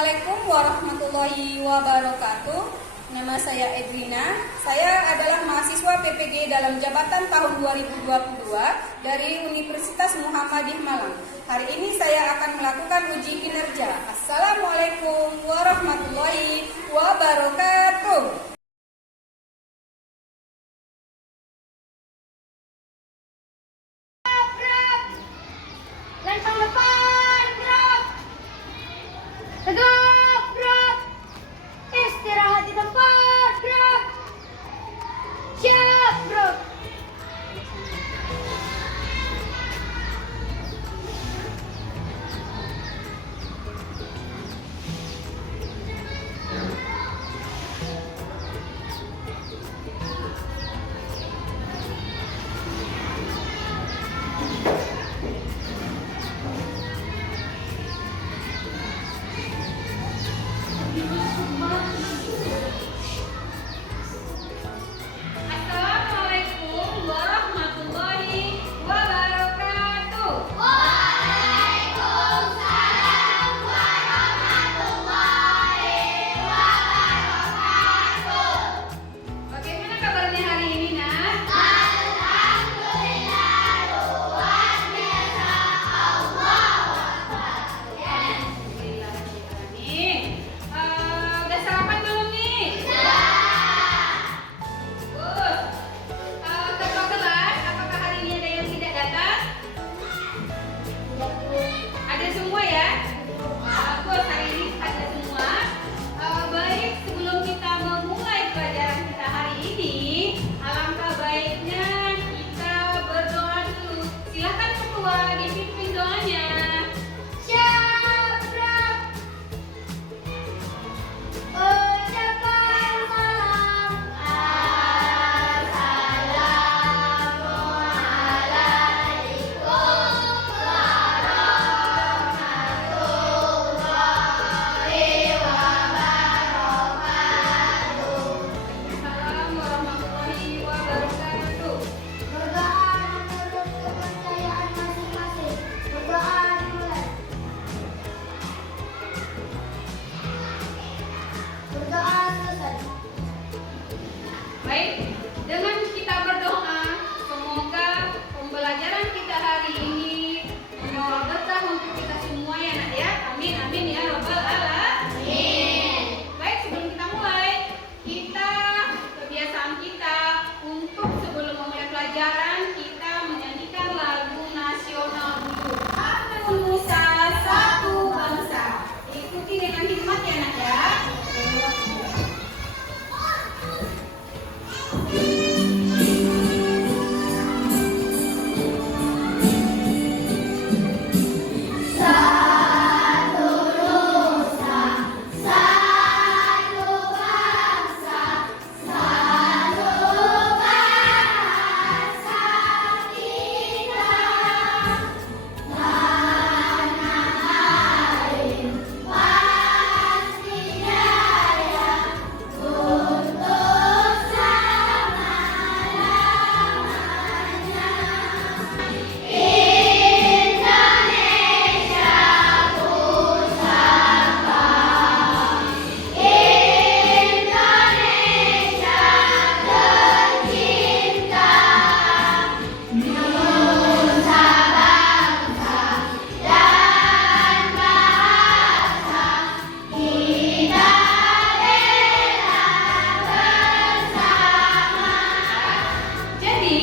Assalamualaikum warahmatullahi wabarakatuh. Nama saya Edwina. Saya adalah mahasiswa PPG dalam jabatan tahun 2022 dari Universitas Muhammadiyah Malang. Hari ini saya akan melakukan uji kinerja. Assalamualaikum warahmatullahi wabarakatuh. Tegak, gerak. Istirahat di tempat, gerak. Siap, gerak. Assalamualaikum warahmatullahi wabarakatuh. Waalaikumsalam warahmatullahi wabarakatuh. Bagaimana kabarnya hari ini, Nak? Alhamdulillah, luar biasa. Allahu Akbar. Alhamdulillahirrahmanirrahim. Udah sarapan belum nih? Bagus. Ketua kelas, apakah hari ini ada yang tidak datang? Ada semua ya? Bagus, hari ini ada semua. Baik, sebelum kita memulai pelajaran kita hari ini, alangkah baiknya kita berdoa dulu. Silakan ketua dipimpin doanya. Siap, gerak. Ucapkan salam. Assalamualaikum warahmatullahi wabarakatuh. Assalamualaikum warahmatullahi wabarakatuh. Berdoa menurut kepercayaan masing-masing. Berdoa dimulai. Berdoa selesai. Baik, dengan kita berdoa, semoga pembelajaran kita hari ini membawa berkah untuk kita semua ya, Nak ya. Amin, amin ya Rabbal Alamin. Baik, sebelum kita mulai, kebiasaan kita untuk sebelum memulai pelajaran, kita menyanyikan lagu nasional dulu. Satu Nusa, satu bangsa. Ikuti dengan hikmat ya, Nak ya. Satu nusa, satu bangsa, satu bahasa kita. Tanah air pasti jaya untuk selama-lamanya. Indonesia pusaka, Indonesia tercinta, nusa bangsa dan bahasa kita bela bersama. Jadi,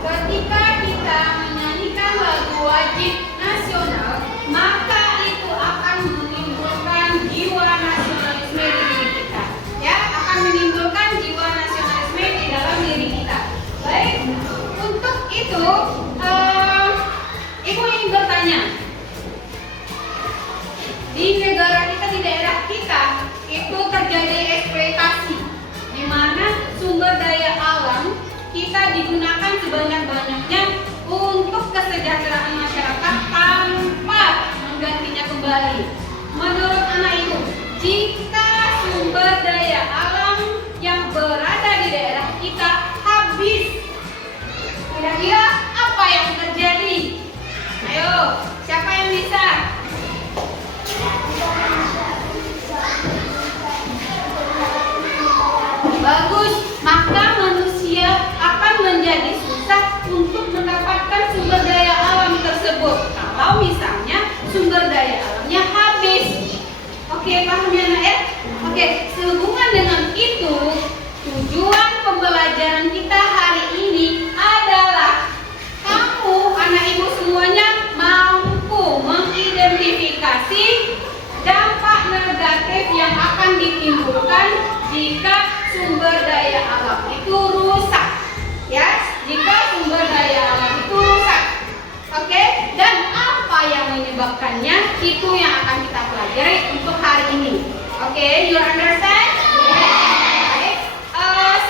ketika kita menyanyikan lagu wajib nasional, maka itu akan menimbulkan jiwa nasionalisme di diri kita. Ya, akan menimbulkan jiwa nasionalisme di dalam diri kita. Baik, untuk itu, Ibu ingin bertanya, di negara kita, di daerah kita, itu terjadi eksploitasi, di mana sumber daya alam kita digunakan sebanyak-banyaknya untuk kesejahteraan masyarakat tanpa menggantinya kembali. Menurut anak ibu, jika sumber daya alam yang berada di daerah kita habis, kira-kira apa yang terjadi? Ayo, siapa yang bisa? Oke, paham ya nak ya? Oke, sehubungan dengan itu, tujuan pembelajaran kita hari ini adalah kamu, anak ibu semuanya mampu mengidentifikasi dampak negatif yang akan ditimbulkan jika sumber daya alam itu rusak. Ya, jika sumber daya alam itu rusak. Oke, dan apa yang menyebabkannya itu yang akan kita pelajari untuk hari ini. Oke, you understand? Baik.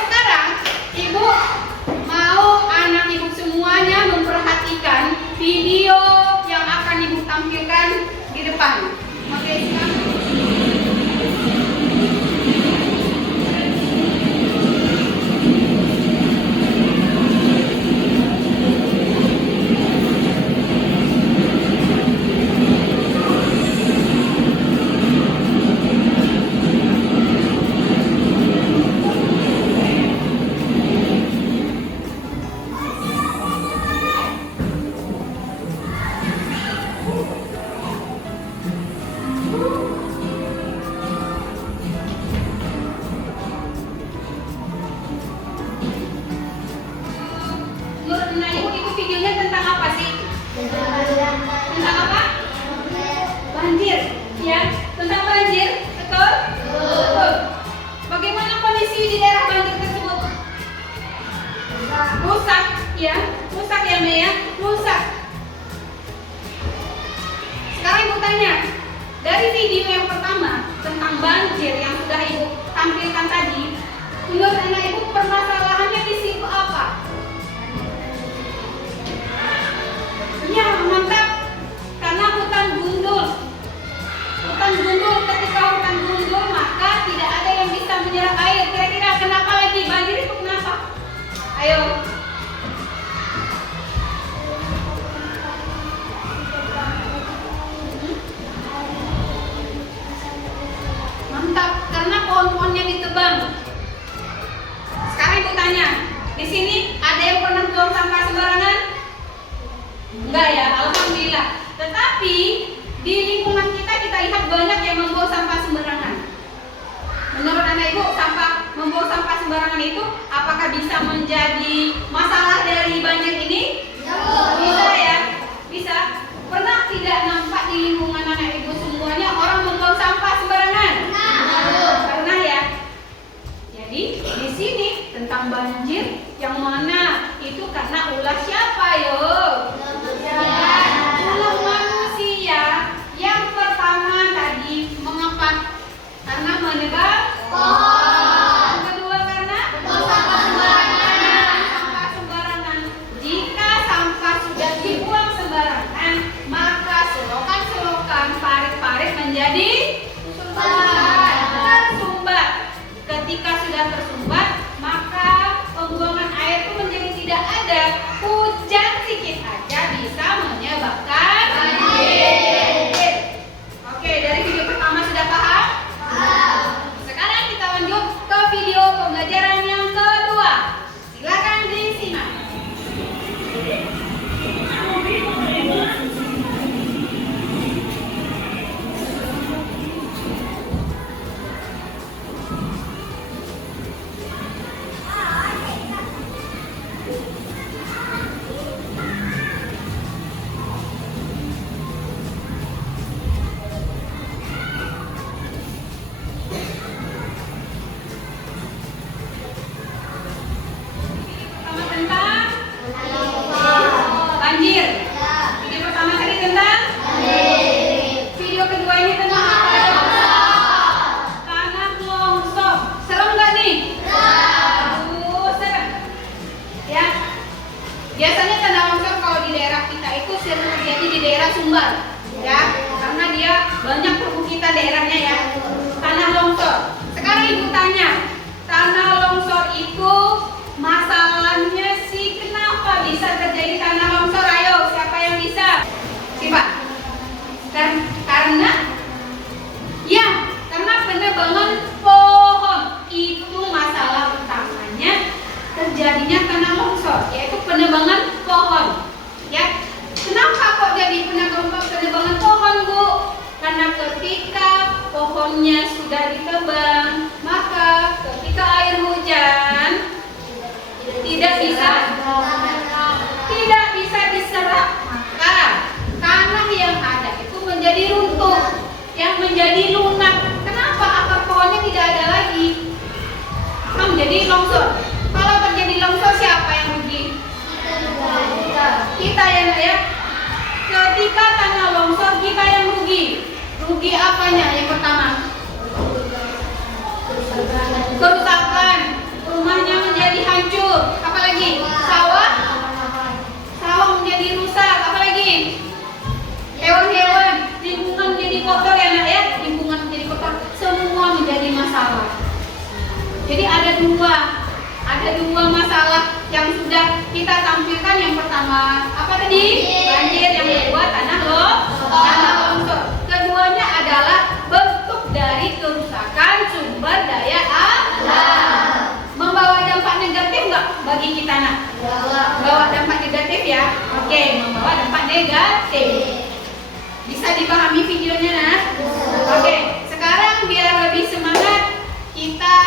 Sekarang ibu mau anak ibu semuanya memperhatikan video yang akan ibu tampilkan di depan. Oke, silakan. Nah, itu videonya tentang apa sih? Tentang apa? Banjir, ya? Tentang banjir, betul? Betul. Bagaimana kondisi di daerah banjir tersebut? Rusak, ya? Rusak ya, Mea? Rusak. Sekarang ibu tanya, dari video yang pertama tentang banjir yang sudah ibu tampilkan tadi, menurut anak ibu permasalahannya di situ apa? Ya, mantap. Karena hutan gundul. Hutan gundul, ketika hutan gundul maka tidak ada yang bisa menyerap air. Kira-kira kenapa lagi? Banjir itu kenapa? Ayo. Mantap, karena pohon-pohonnya ditebang. Sekarang ibu tanya, di sini ada yang pernah buang sampah sembarangan? Enggak ya, alhamdulillah. Tetapi di lingkungan kita lihat banyak yang membuang sampah sembarangan. Menurut anak ibu, membuang sampah sembarangan itu apakah bisa menjadi masalah dari banjir ini? Bisa ya, bisa. Pernah tidak nampak di lingkungan anak ibu semuanya orang membuang sampah sembarangan? Pernah ya. Jadi di sini tentang banjir yang mana itu karena ulah siapa yo? Ulah manusia. Yang pertama tadi mengapa? Karena menebang pohon. Yang kedua karena sampah sembarangan. Jika sampah sudah dibuang sembarangan, maka selokan-selokan, parit-parit menjadi tersumbat. Ketika sudah tersumbat, maka pembuangan air itu menjadi tidak ada. Hujan sedikit aja bisa menyebabkan banjir. Oke, dari video pertama sudah paham? Sekarang kita lanjut ke video pembelajaran yang kedua. Silakan disimak. Pertama tentang banjir. Video pertama tadi tentang video kedua ini tentang apa? Tanah longsor. Serem nggak nih? Serem. Ya. Biasanya tanah longsor kalau di daerah kita itu sering terjadi di daerah Sumbar, ya, karena dia banyak perbukitan daerahnya ya. Tanah longsor. Sekarang ibu tanya, tanah longsor itu masalahnya sih kenapa bisa terjadi tanah longsor? Ayo, siapa yang bisa? Siapa? Karena ya, karena penebangan pohon itu masalah utamanya terjadinya tanah longsor, yaitu penebangan pohon. Ya, kenapa kok jadi penebangan pohon, Bu? Karena ketika pohon pohonnya sudah ditebang, maka ketika air hujan tidak bisa diserap, maka tanah yang ada itu menjadi runtuh, yang menjadi lunak. Kenapa akar pohonnya tidak ada lagi? Kan menjadi longsor. Kalau terjadi longsor, siapa yang rugi? Kita ya, Nak ya. Ketika tanah longsor, kita yang rugi. Rugi apanya? Yang pertama, kerusakan, rumahnya menjadi hancur. Apalagi sawah menjadi rusak. Apalagi hewan-hewan, lingkungan menjadi kotor ya, Nak ya. Lingkungan menjadi kotor, semua menjadi masalah. Jadi ada dua masalah yang sudah kita tampilkan. Yang pertama apa tadi? Banjir. Yang kedua tanah longsor. Keduanya adalah bentuk dari kerusakan sumber daya alam. Membawa dampak negatif nggak bagi kita, Nak? Bawa dampak negatif ya. Oke, membawa dampak negatif. Bisa dipahami videonya, Nak? Oke, sekarang biar lebih semangat kita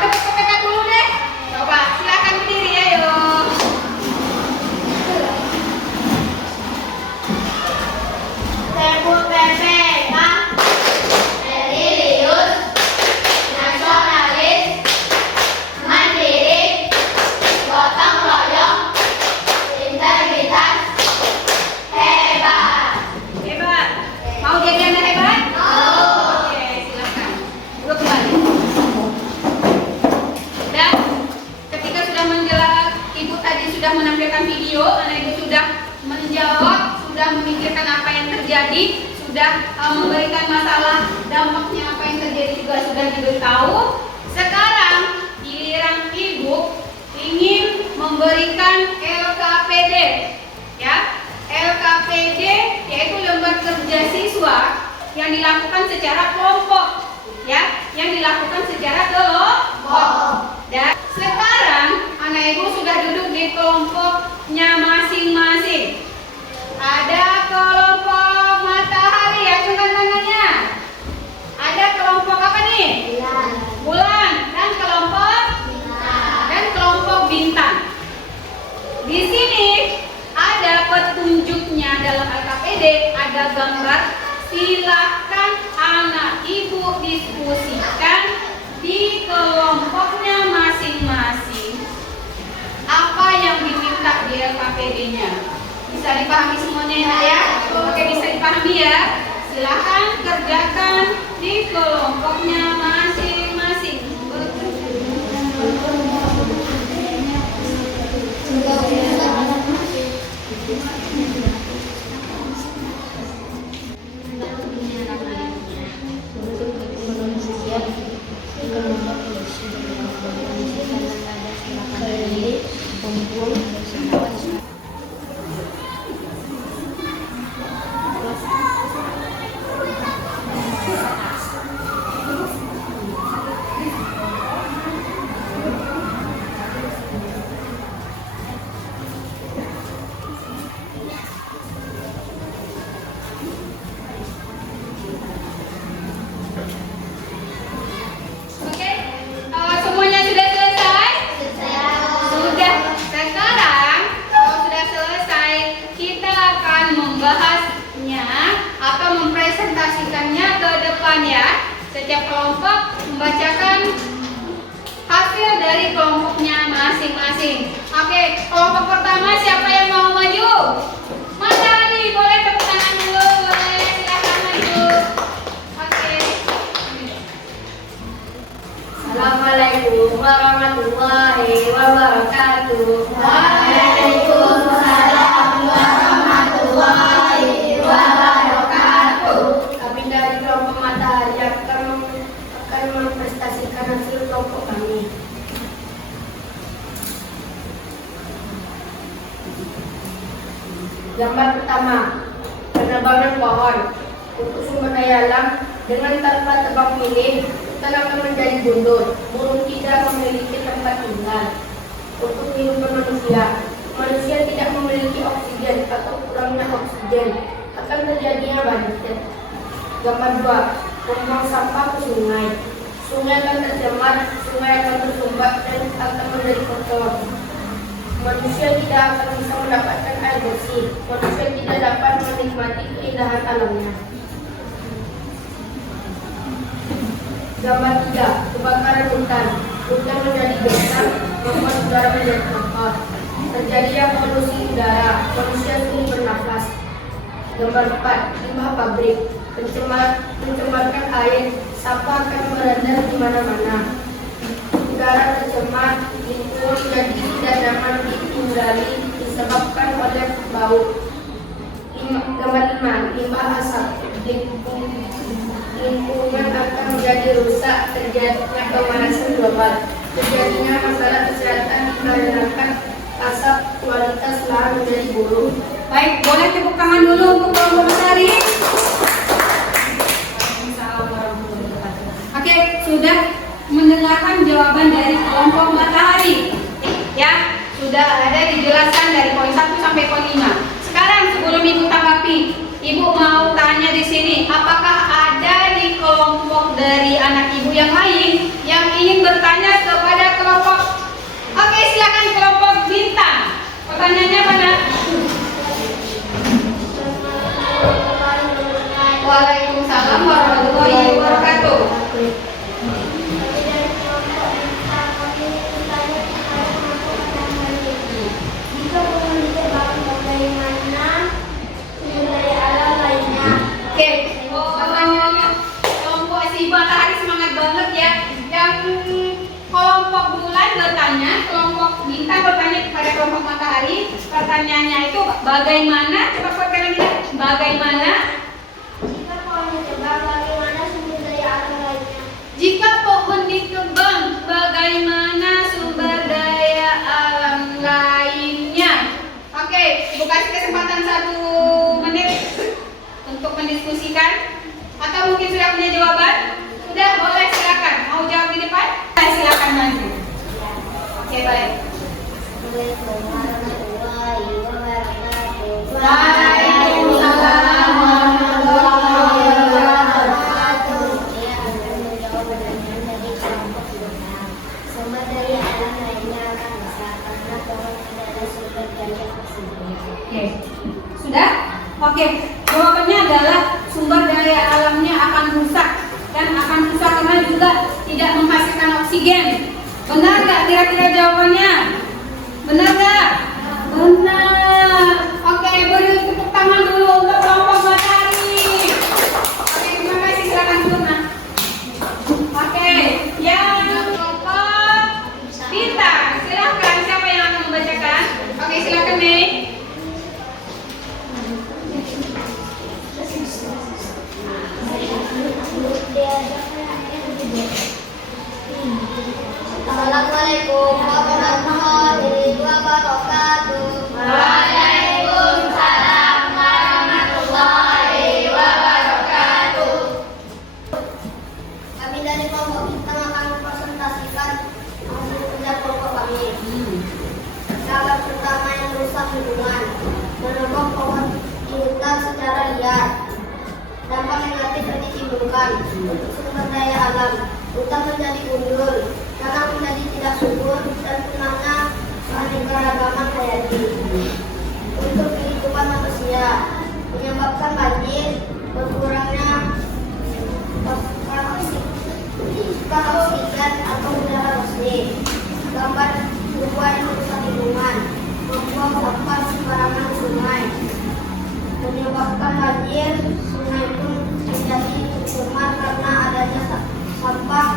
tepuk-tepuk dulu deh. Coba silakan berdiri, ayo. Tepuk PPK, serius, nasionalis, mandiri, gotong royong, integritas, hebat. Hebat. Mau jadi anak hebat? Mau. Oke, silakan. Duduk kembali. Dan ketika sudah menjelaskan, Ibu tadi sudah menampilkan video, anak Ibu sudah menjawab, sudah memikirkan apa yang terjadi, sudah memberikan masalah, dampaknya apa yang terjadi juga sudah diberitahu. Sekarang giliran Ibu ingin memberikan LKPD, ya. LKPD yaitu lembar kerja siswa yang dilakukan secara kelompok, ya, yang dilakukan secara kelompok. Dan sekarang anak Ibu sudah duduk di kelompoknya masing-masing. Ada kelompok matahari, acungkan tangannya. Ada kelompok apa nih? Bulan. Dan kelompok bintang. Di sini ada petunjuknya dalam LKPD, ada gambar. Silakan anak Ibu diskusikan di kelompoknya masing-masing. Apa yang diminta di LKPD-nya? Bisa dipahami semuanya ya, Nak ya? Oke, bisa dipahami ya. Silakan kerjakan di kelompoknya masing-masing. Oke, semuanya sudah selesai? Sudah. Sekarang kalau sudah selesai, kita akan membahasnya atau mempresentasikannya ke depan ya. Setiap kelompok membacakan hasil dari kelompoknya masing-masing. Oke, kelompok pertama siapa yang mau maju? Mas Ali, boleh tepuk tangan dulu, boleh, silakan maju. Oke. Assalamualaikum warahmatullahi wabarakatuh. Waalaikumsalam warahmatullahi wabarakatuh. Kami dari kelompok matahari akan mempresentasikan hasil kelompok kami. Gambar pertama, penebangan pohon. Untuk sumber daya alam, dengan tanpa tebang pilih, hutan akan menjadi gundul. Burung tidak memiliki tempat tinggal. Untuk kehidupan manusia, manusia tidak memiliki oksigen atau kurangnya oksigen, akan terjadinya banjir. Gambar 2, membuang sampah ke sungai. Sungai akan tercemar, sungai akan tersumbat dan akan menjadi kotor. Manusia tidak akan bisa mendapatkan air bersih. Manusia tidak dapat menikmati keindahan alamnya. Gambar 3. Kebakaran hutan. Hutan menjadi besar, membuat udara menjadi kotor. Terjadinya polusi udara, manusia sulit bernafas. Gambar 4. Limbah pabrik. Mencemarkan air, sampah akan beredar di mana-mana. Udara tercemar, lingkungan jadi tidak nyaman ditinggali disebabkan oleh bau. Gambar 5. Limbah asap. Lingkungan akan menjadi rusak, terjadinya pemanasan global. Terjadinya masalah kesehatan dikarenakan asap, kualitas lahan menjadi buruk. Baik, boleh tepuk tangan dulu untuk kelompok Matahari. Oke, sudah mendengarkan jawaban dari kelompok Matahari. Ya, sudah ada dijelaskan dari poin 1 sampai poin 5. Sekarang sebelum Ibu tanggapi, Ibu mau tanya di sini, apakah ada di kelompok dari anak Ibu yang lain yang ingin bertanya kepada kelompok? Oke, silakan kelompok Bintang. Pertanyaannya mana? Waalaikumsalam warahmatullahi wabarakatuh. Oke, pertanyaannya kelompok si Matahari semangat banget ya. Yang kelompok Bulan bertanya, kelompok Bintang bertanya kepada kelompok Matahari. Pertanyaannya itu bagaimana? Coba buat kalian lihat. Bagaimana? Jika pohon ditebang, bagaimana sumber daya alam lainnya? Oke, Ibu kasih kesempatan 1 menit untuk mendiskusikan. Atau mungkin sudah punya jawaban? Sudah, boleh silakan. Mau jawab di depan? Silakan maju. Oke, baik. Waalaikumsalam warahmatullahi wabarakatuh. Sumber daya alam lainnya akan bisa karena pohon tidak ada sumber daya oksigen. Oke, sudah? Oke, jawabannya adalah sumber daya alamnya akan rusak dan akan rusak karena juga tidak menghasilkan oksigen. Benar nggak kira-kira jawabannya? Benar nggak? Benar. Oke, beri tepuk tangan dulu untuk kelompok Matahari. Oke, terima kasih. Silakan duduk, Nah. Oke, yang kelompok Bintang, silakan. Siapa yang akan membacakan? Oke, silakan Mei. Assalamualaikum warahmatullahi wabarakatuh. Waalaikumsalam warahmatullahi wabarakatuh. Kami dari kelompok Bintang akan mempresentasikan hasil kerja kelompok kami. Sahabat pertama yang merusak lingkungan, menebang pohon di hutan secara liar. Dampak negatif yang ditimbulkan untuk sumber daya alam, hutan menjadi gundul, tanah menjadi tidak subur dan punahnya keanekaragaman hayati. Untuk kehidupan manusia, menyebabkan banjir, berkurangnya pasokan oksigen atau udara bersih. Gambar 2 yang merusak lingkungan, membuang sampah sembarangan sungai, menyebabkan banjir, sungai pun menjadi tercemar karena adanya sampah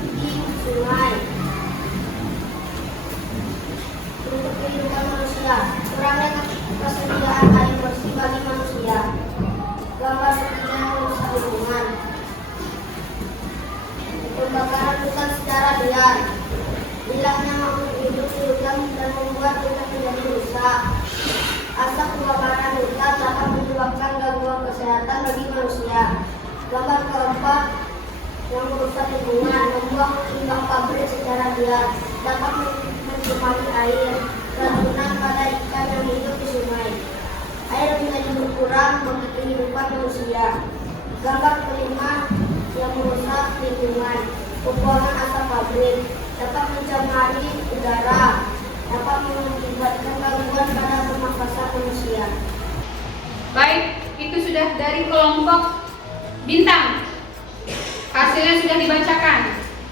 di sungai. Untuk kehidupan manusia, kurangnya ketersediaan air bersih bagi manusia. Gambar 3 yang merusak lingkungan, pembakaran hutan secara liar, hilangnya makhluk hidup di hutan dan membuat hutan menjadi rusak. Asap kebakaran hutan dapat menyebabkan gangguan kesehatan bagi manusia. Gambar keempat yang merusak lingkungan, membuang limbah pabrik secara liar, dapat mencemari air, keracunan pada ikan yang hidup di sungai. Air menjadi berkurang bagi kehidupan manusia. Gambar kelima yang merusak lingkungan. Pembuangan asap pabrik dapat mencemari udara, dapat mengakibatkan gangguan pada pernafasan manusia. Baik, itu sudah dari kelompok bintang. Hasilnya sudah dibacakan.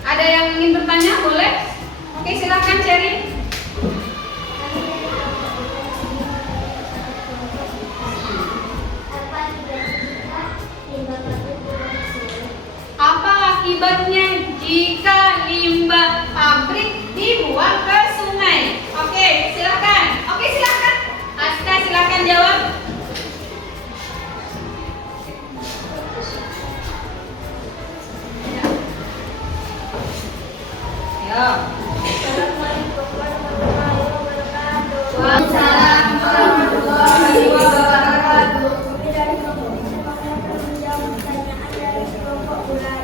Ada yang ingin bertanya? Boleh? Oke, silakan Cherry. Apa akibatnya jika limbah pabrik dibuang ke sungai? Oke, silakan. Oke, silakan. Aska, silakan jawab. Ya. Assalamualaikum warahmatullahi wabarakatuh. Waalaikumsalam warahmatullahi wabarakatuh. Kami dari kelompok Bintang akan menjawab pertanyaan dari kelompok bulan.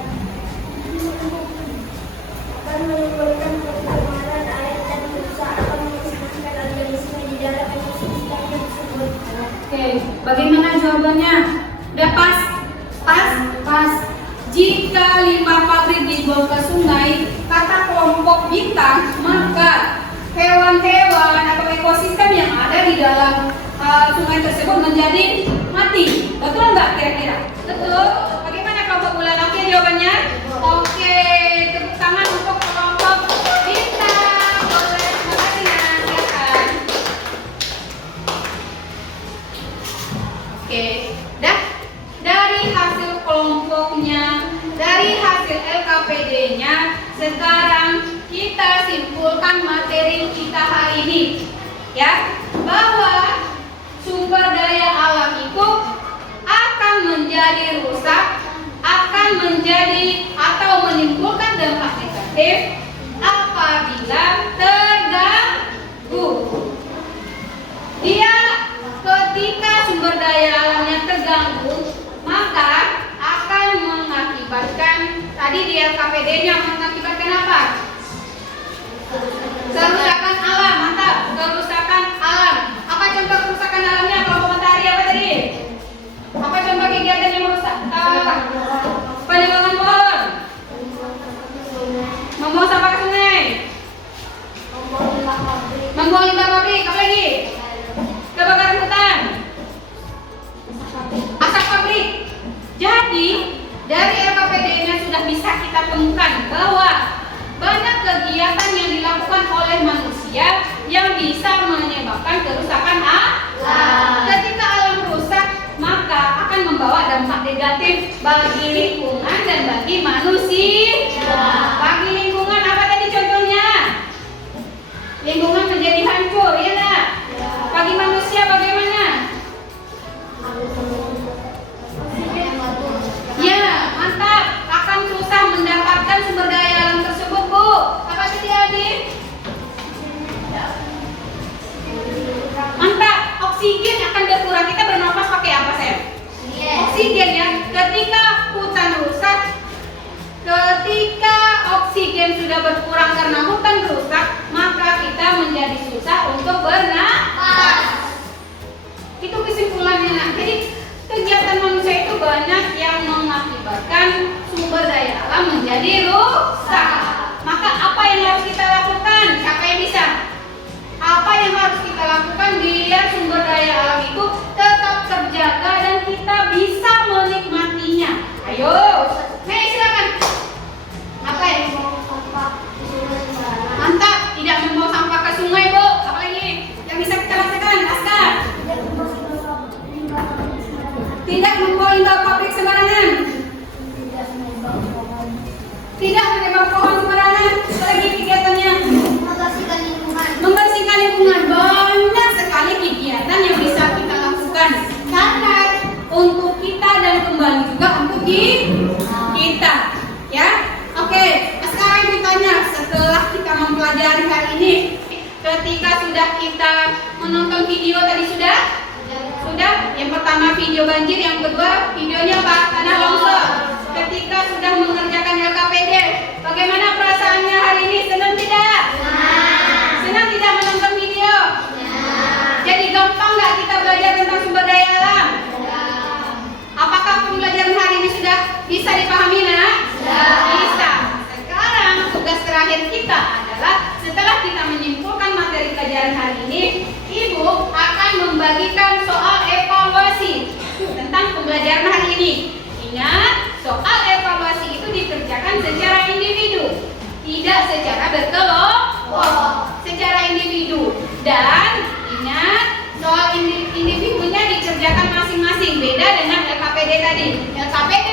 Akan menimbulkan pencemaran air dan merusak akan memusnahkan organisme di dalam ekosistem tersebut. Oke, bagaimana jawabannya? Udah pas? Pas? Pas. Jika limbah pabrik dibuang ke sungai, kata kelompok bintang, maka hewan-hewan atau ekosistem yang ada di dalam sungai tersebut menjadi mati. Betul nggak kira-kira? Betul. Bagaimana kelompok bulan? Oke, jawabannya? Oke, tepuk tangan untuk kelompok bintang. Boleh, terima kasih ya. Silakan. Oke, dah. Dari hasil kelompoknya, dari hasil LKPD-nya, sekarang kita simpulkan materi kita hari ini, ya, bahwa sumber daya alam itu akan menjadi rusak, akan menjadi atau menimbulkan dampak negatif apabila terganggu. Dia ketika sumber daya alamnya terganggu, maka akan mengakibatkan, tadi di LKPD-nya mengakibatkan apa? Kerusakan alam, mantap. Kerusakan alam. Apa contoh kerusakan alamnya? Kalau komentari apa tadi? Apa contoh kegiatan yang merusak? Penebangan pohon, membuang sampah ke sungai, membuang limbah pabrik, apa lagi? Kebakaran hutan, asap pabrik. Jadi dari LKPD-nya sudah bisa kita temukan bahwa banyak kegiatan yang dilakukan oleh manusia yang bisa menyebabkan kerusakan alam. Ketika alam rusak, maka akan membawa dampak negatif bagi lingkungan dan bagi manusia. Bagi lingkungan apa tadi contohnya? Lingkungan menjadi hancur, ya nak? Bagi manusia bagaimana? Ya, mantap. Akan susah mendapatkan sumber daya alam tersebut, Bu. Apa tadi adik? Mantap. Oksigen akan berkurang. Kita bernafas pakai apa, Sam? Oksigen ya. Ketika hutan rusak, ketika oksigen sudah berkurang karena hutan rusak, maka kita menjadi susah untuk bernafas. Itu kesimpulannya, nak. Jadi kegiatan manusia itu banyak yang mengakibatkan sumber daya alam menjadi rusak. Maka apa yang harus kita lakukan? Siapa yang bisa? Apa yang harus kita lakukan biar sumber daya alam itu tetap terjaga dan kita bisa menikmatinya? Ayo, Mei silakan. Apa ya? Mantap, tidak membawa sampah ke sungai, Bu. Apa lagi yang bisa kita lakukan? Aska. Tidak membuang limbah pabrik sembarangan. Tidak menebang pohon sembarangan. Apa lagi kegiatannya? Membersihkan lingkungan. Membersihkan lingkungan. Banyak sekali kegiatan yang bisa kita lakukan. Karena untuk kita dan kembali juga untuk kita. Ya, oke. Sekarang ditanya setelah kita mempelajari hari ini, ketika sudah kita menonton video tadi sudah. Yang pertama video banjir, yang kedua videonya Pak tanah longsor. Ketika sudah mengerjakan LKPD, bagaimana perasaannya hari ini? Senang tidak? Senang tidak menonton video? Jadi gampang nggak kita belajar tentang sumber daya alam? Apakah pembelajaran hari ini sudah bisa dipahami, nak? secara individu, tidak secara berkelompok, secara individu. Dan ingat, soal individunya dikerjakan masing-masing, beda dengan LKPD tadi. LKPD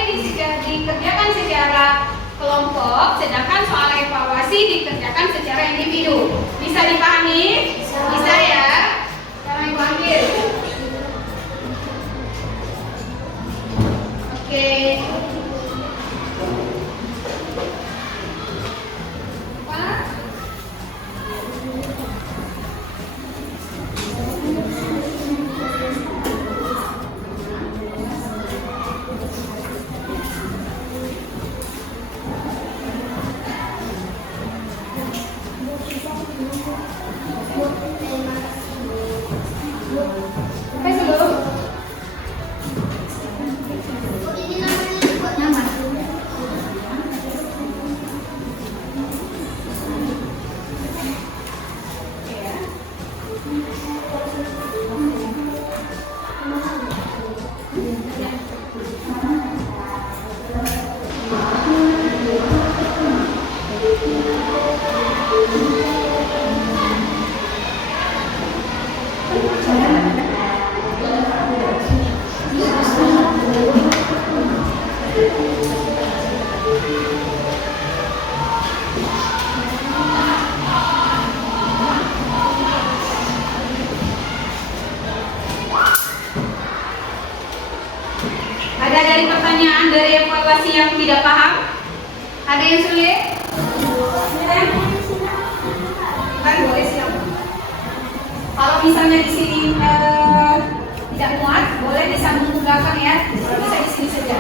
dikerjakan secara kelompok, sedangkan soal evaluasi dikerjakan secara individu. Bisa dipahami? Bisa ya? Sekarang Ibu ambil. Oke. Sampai belum? Ini namanya buat nyaman. Ada dari pertanyaan dari evaluasi yang tidak paham? Ada yang sulit? Kan boleh siapa? Kalau misalnya di sini tidak muat, boleh disambung ke belakang ya. Kalau bisa di sini saja.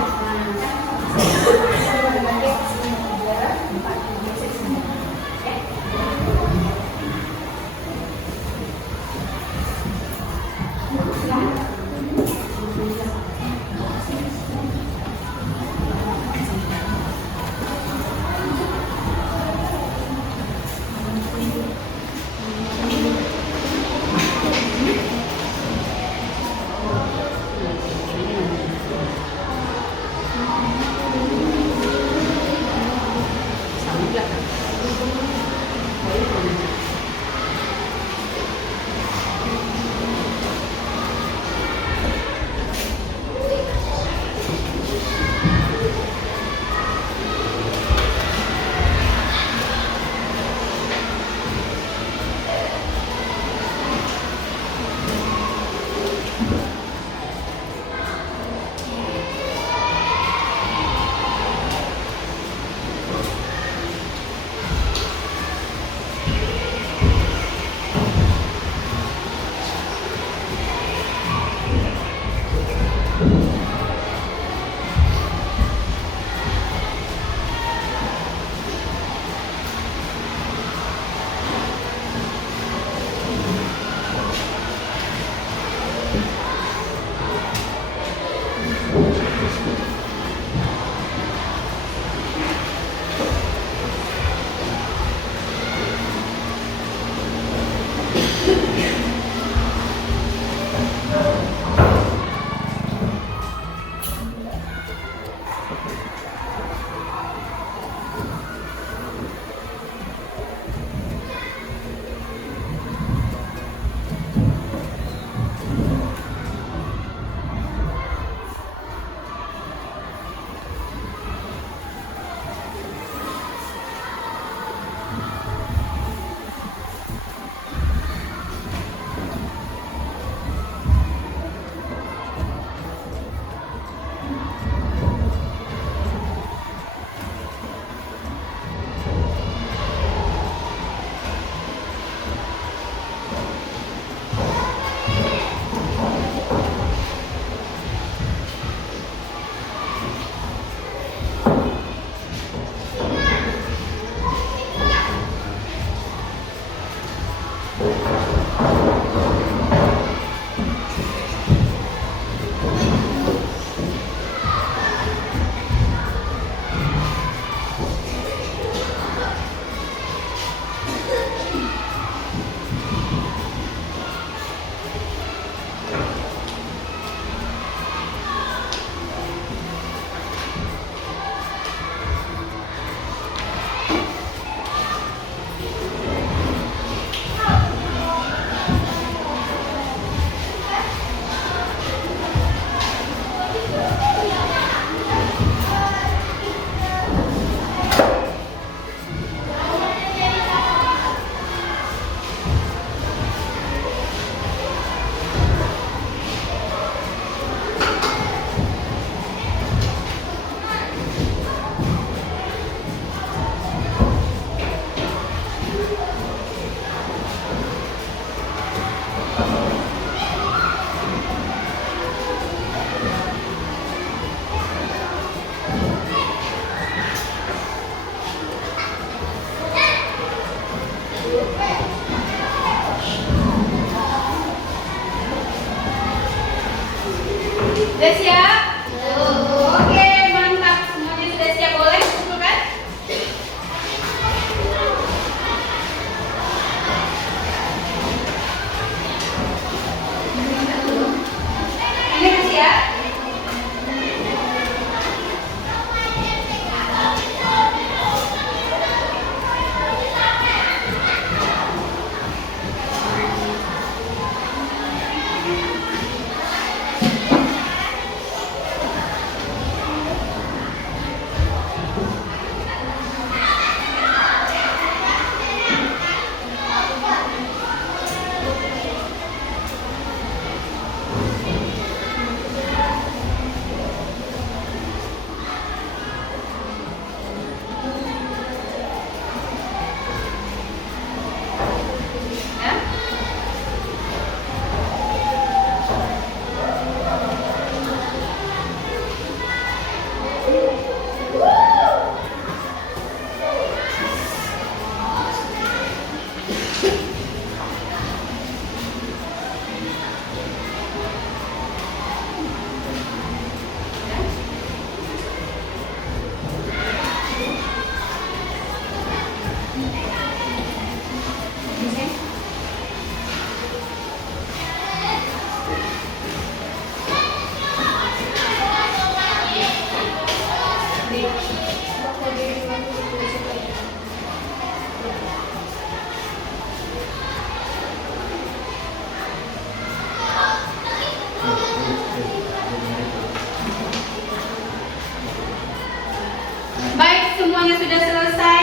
semuanya sudah selesai.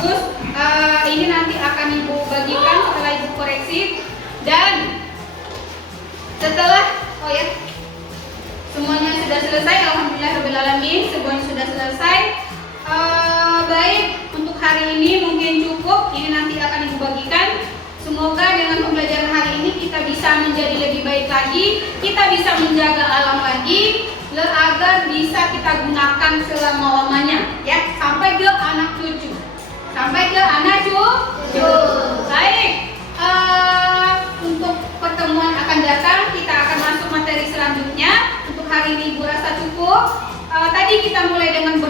Gus, ini nanti akan Ibu bagikan setelah Ibu koreksi. Dan setelah, semuanya sudah selesai. Alhamdulillahirobbilalamin, semuanya sudah selesai. Baik, untuk hari ini mungkin cukup. Ini nanti akan Ibu bagikan. Semoga dengan pembelajaran hari ini kita bisa menjadi lebih baik lagi, kita bisa menjaga alam lagi, agar bisa kita gunakan selama-lamanya, ya, sampai ke anak cucu, Baik, untuk pertemuan akan datang kita akan masuk materi selanjutnya. Untuk hari ini Ibu rasa cukup. Tadi kita mulai dengan